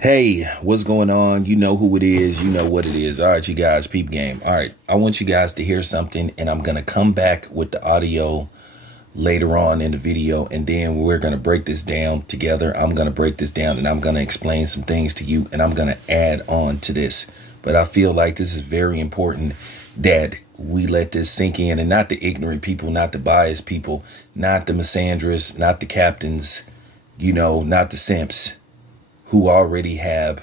Hey, what's going on? You know who it is. You know what it is. All right, you guys, peep game. All right, I want you guys to hear something, and I'm going to come back with the audio later on in the video, and then we're going to break this down together. I'm going to break this down, and I'm going to explain some things to you, and I'm going to add on to this. But I feel like this is very important that we let this sink in, and not the ignorant people, not the biased people, not the misandrists, not the captains, not the simps who already have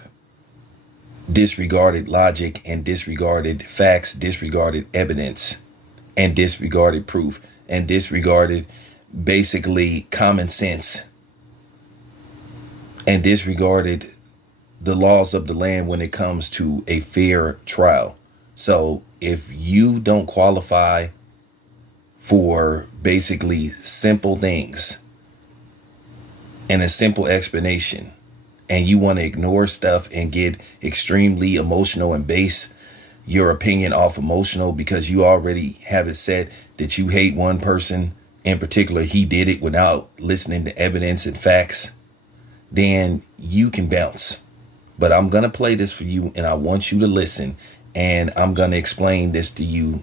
disregarded logic and disregarded facts, disregarded evidence, and disregarded proof, and disregarded basically common sense, and disregarded the laws of the land when it comes to a fair trial. So if you don't qualify for basically simple things and a simple explanation, and you want to ignore stuff and get extremely emotional and base your opinion off emotional because you already have it set that you hate one person in particular, he did it without listening to evidence and facts, then you can bounce. But I'm going to play this for you, and I want you to listen, and I'm going to explain this to you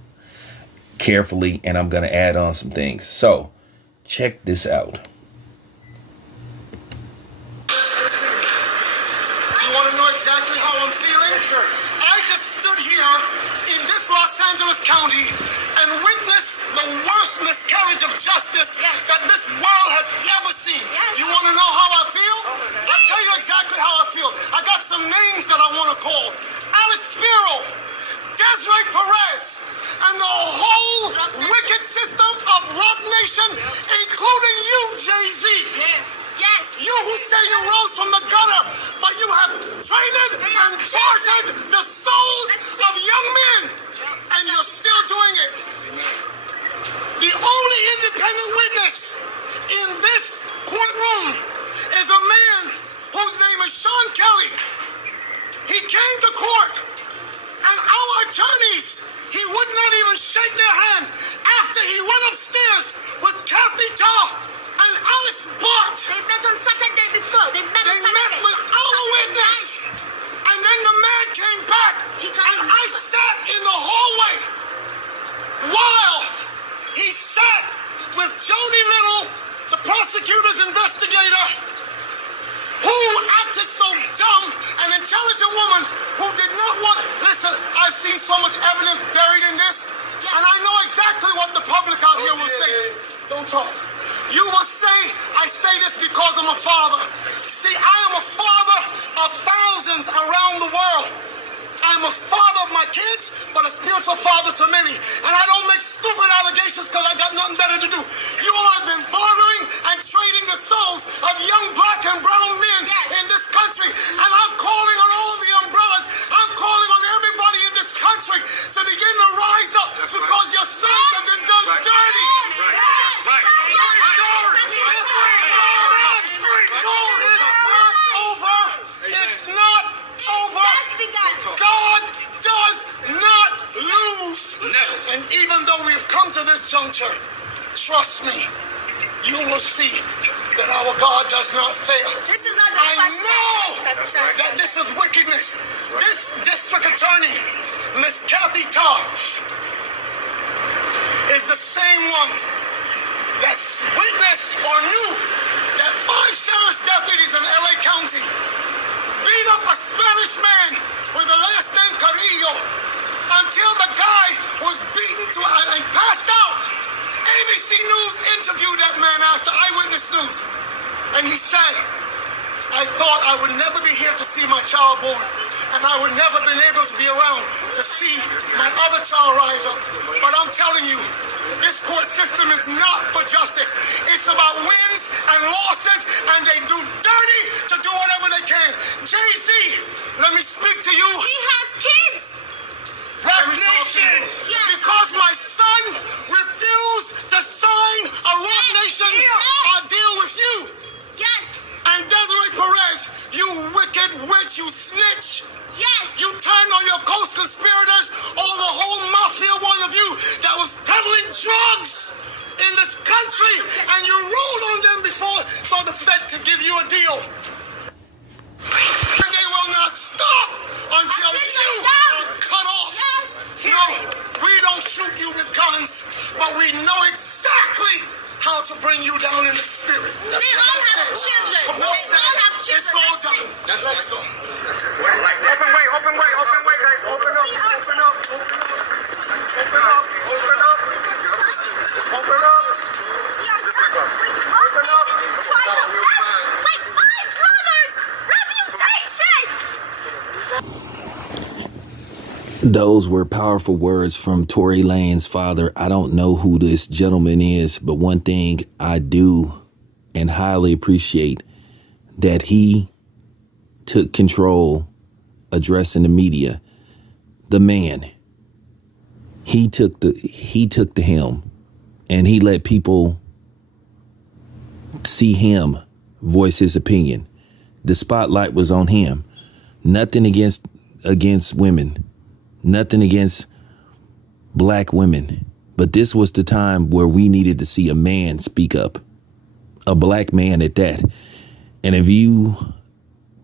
carefully, and I'm going to add on some things. So check this out. Los Angeles County and witness the worst miscarriage of justice that this world has ever seen. You want to know how I feel? I'll tell you exactly how I feel. I got some names that I want to call. Alex Spiro, Desiree Perez, and the whole wicked system of Rock Nation, including you, Jay-Z. Yes. You who say you rose from the gutter, but you have traded and bartered the souls of young men, and you're still doing it. The only independent witness in this courtroom is a man whose name is Sean Kelly. He came to court, and our attorneys, he would not even shake their hand after he went upstairs with Kathy Tarr and Alex Bart. They met on Saturday before. They met with our witness. And then the man came back, and I sat in the hallway while he sat with Jody Little, the prosecutor's investigator, who acted so dumb, an intelligent woman who did not want... Listen, I've seen so much evidence buried in this, and I know exactly what the public out here will say. Don't talk. You will say, I say this because I'm a father. See, I am a father of thousands around the world. I'm a father of my kids, but a spiritual father to many. And I don't make stupid allegations because I got nothing better to do. You all have been bartering and trading the souls of young black and brown men in this country. And I'm calling on all the umbrellas. I'm calling on everybody in this country to begin to rise up because your sons have been done dirty. It's not over. God does not lose. Never. And even though we've come to this juncture, trust me, you will see that our God does not fail. This is not the I know that this is wickedness. This district attorney, Miss Kathy Tarr, is the same one that witnessed or knew that 5 sheriff's deputies in LA County beat up a Spanish man with the last name Carrillo until the guy was beaten to and passed out. ABC News interviewed that man after Eyewitness News, and he said, I thought I would never be here to see my child born, and I would never been able to be around to see my other child rise up. But I'm telling you, this court system is not for justice. It's about wins and losses, and they do dirty to do whatever they can. Jay-Z, let me speak to you. He has kids. Rock Nation, because my son refused to sign a Rock Nation deal with you. Yes. And Desiree Perez, you wicked witch, you snitch. Yes. You turned on your co-conspirators, all the whole mafia, one of you, that was peddling drugs in this country, and you ruled on them before so the Fed could give you a deal. And they Let's go. Open way, guys. Open up. Those were powerful words from Tory Lanez father. I don't know who this gentleman is, but one thing I do and highly appreciate that he took control addressing the media. The man, he took the helm and he let people see him voice his opinion. The spotlight was on him. Nothing against women. Nothing against black women. But this was the time where we needed to see a man speak up. A black man at that. And if you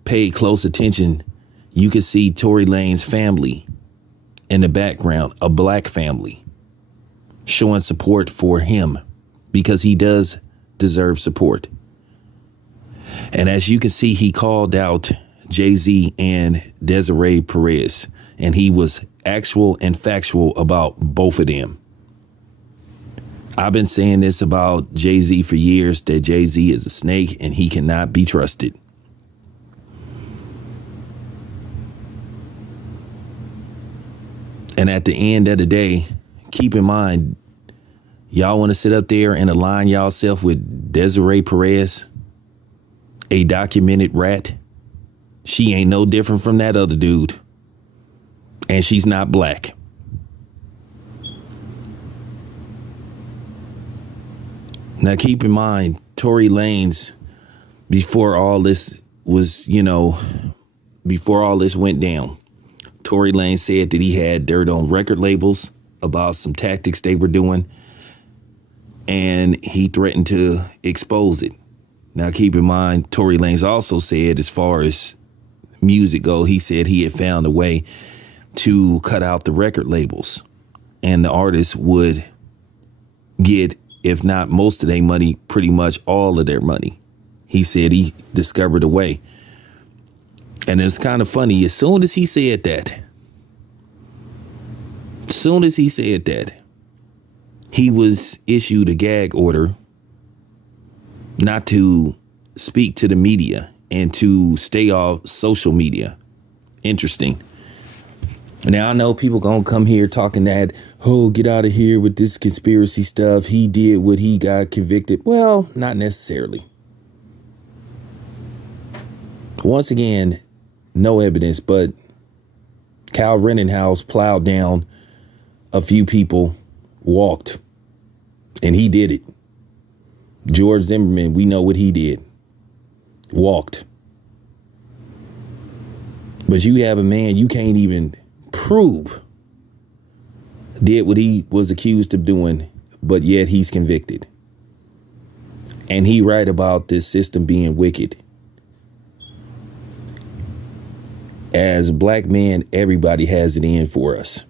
paid close attention, you could see Tory Lanez family in the background, a black family, showing support for him because he does deserve support. And as you can see, he called out Jay-Z and Desiree Perez, and he was actual and factual about both of them. I've been saying this about Jay-Z for years, that Jay-Z is a snake and he cannot be trusted. And at the end of the day, keep in mind, y'all want to sit up there and align y'allself with Desiree Perez, a documented rat. She ain't no different from that other dude. And she's not black. Now, keep in mind, Tory Lanez, before all this went down, Tory Lanez said that he had dirt on record labels about some tactics they were doing, and he threatened to expose it. Now, keep in mind, Tory Lanez also said, as far as music go, he said he had found a way to cut out the record labels, and the artists would get, if not most of their money, pretty much all of their money. He said he discovered a way. And it's kind of funny, as soon as he said that, he was issued a gag order not to speak to the media and to stay off social media. Interesting. Now, I know people gonna come here talking that, oh, get out of here with this conspiracy stuff. He did what he got convicted. Well, not necessarily. Once again, no evidence, but Kyle Rittenhouse plowed down a few people, walked, and he did it. George Zimmerman, we know what he did. Walked. But you have a man you can't even prove did what he was accused of doing, but yet he's convicted. And he right about this system being wicked. As black men, everybody has it in for us.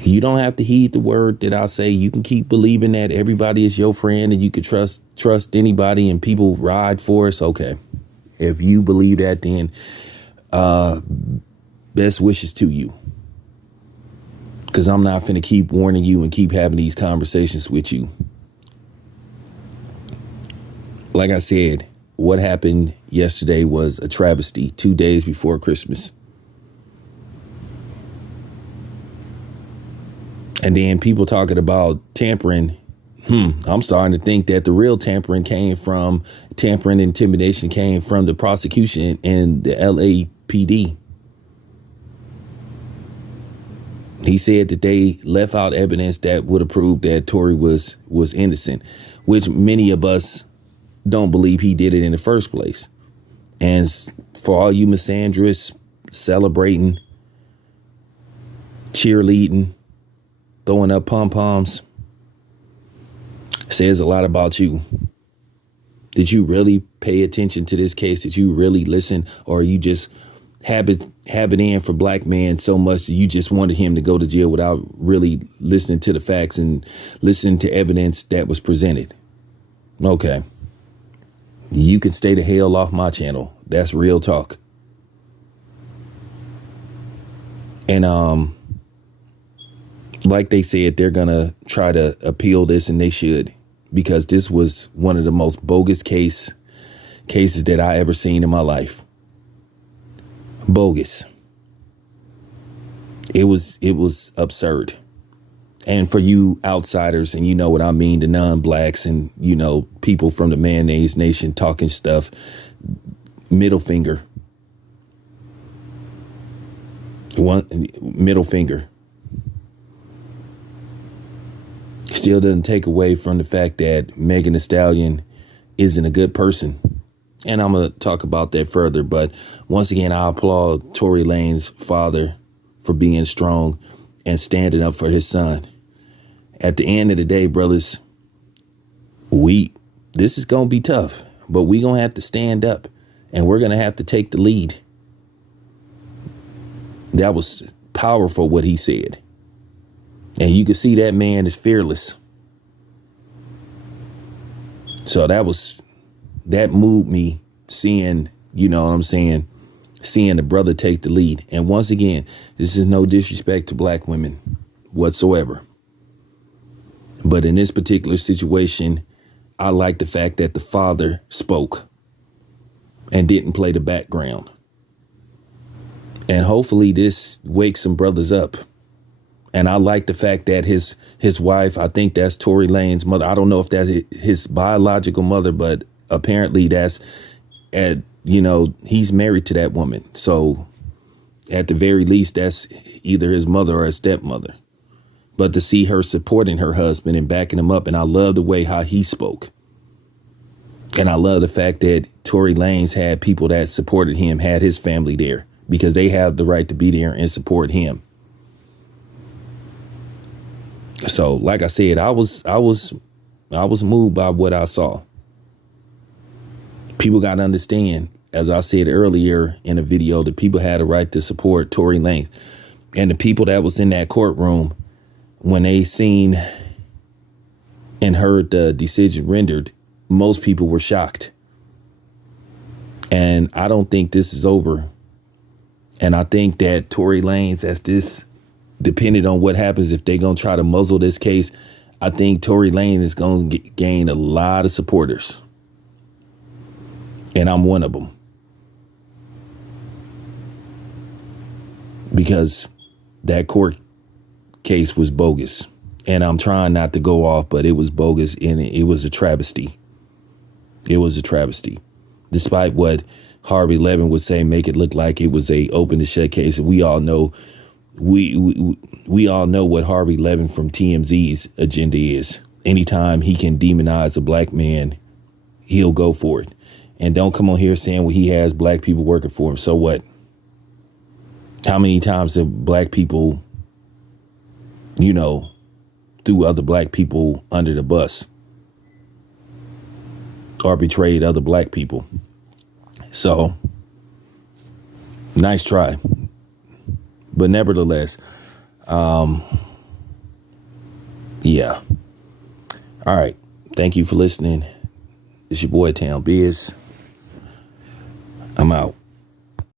You don't have to heed the word that I say. You can keep believing that everybody is your friend and you can trust anybody and people ride for us. Okay. If you believe that, then best wishes to you. Because I'm not finna keep warning you and keep having these conversations with you. Like I said, what happened yesterday was a travesty, 2 days before Christmas. And then people talking about tampering. I'm starting to think that the real tampering intimidation came from the prosecution and the LAPD. He said that they left out evidence that would have proved that Tory was innocent, which many of us don't believe he did it in the first place. And for all you misandrists celebrating, cheerleading, throwing up pom-poms, says a lot about you. Did you really pay attention to this case? Did you really listen? Or you just have it in for black man so much that you just wanted him to go to jail without really listening to the facts and listening to evidence that was presented? Okay. you can stay the hell off my channel. That's real talk. And like they said, they're gonna try to appeal this, and they should, because this was one of the most bogus cases that I ever seen in my life. Bogus. It was absurd. And for you outsiders, and you know what I mean, the non-blacks and, you know, people from the mayonnaise nation talking stuff, middle finger. Middle finger. Still doesn't take away from the fact that Megan Thee Stallion isn't a good person. And I'm going to talk about that further. But once again, I applaud Tory Lanez father for being strong and standing up for his son. At the end of the day, brothers, this is going to be tough, but we're going to have to stand up, and we're going to have to take the lead. That was powerful what he said. And you can see that man is fearless. So that moved me, seeing, you know what I'm saying, seeing the brother take the lead. And once again, this is no disrespect to black women whatsoever. But in this particular situation, I like the fact that the father spoke and didn't play the background. And hopefully this wakes some brothers up. And I like the fact that his wife, I think that's Tory Lanez's mother. I don't know if that's his biological mother, but apparently that's, you know, he's married to that woman. So at the very least, that's either his mother or his stepmother. But to see her supporting her husband and backing him up, and I love the way how he spoke. And I love the fact that Tory Lanez had people that supported him, had his family there, because they have the right to be there and support him. So, like I said, I was moved by what I saw. People got to understand, as I said earlier in a video, that people had a right to support Tory Lanez. And the people that was in that courtroom, when they seen and heard the decision rendered, most people were shocked. And I don't think this is over. And I think that Tory Lanez, as this, depending on what happens, if they're going to try to muzzle this case, I think Tory Lanez is going to gain a lot of supporters. And I'm one of them. Because that court case was bogus. And I'm trying not to go off, but it was bogus, and it was a travesty. It was a travesty. Despite what Harvey Levin would say, make it look like it was a open and shut case. And we all know, we all know what Harvey Levin from TMZ's agenda is. Anytime he can demonize a black man, he'll go for it. And don't come on here saying, well, he has black people working for him. So what? How many times have black people, you know, threw other black people under the bus or betrayed other black people? So, nice try. But nevertheless, yeah. All right. Thank you for listening. It's your boy, Town Biz. I'm out.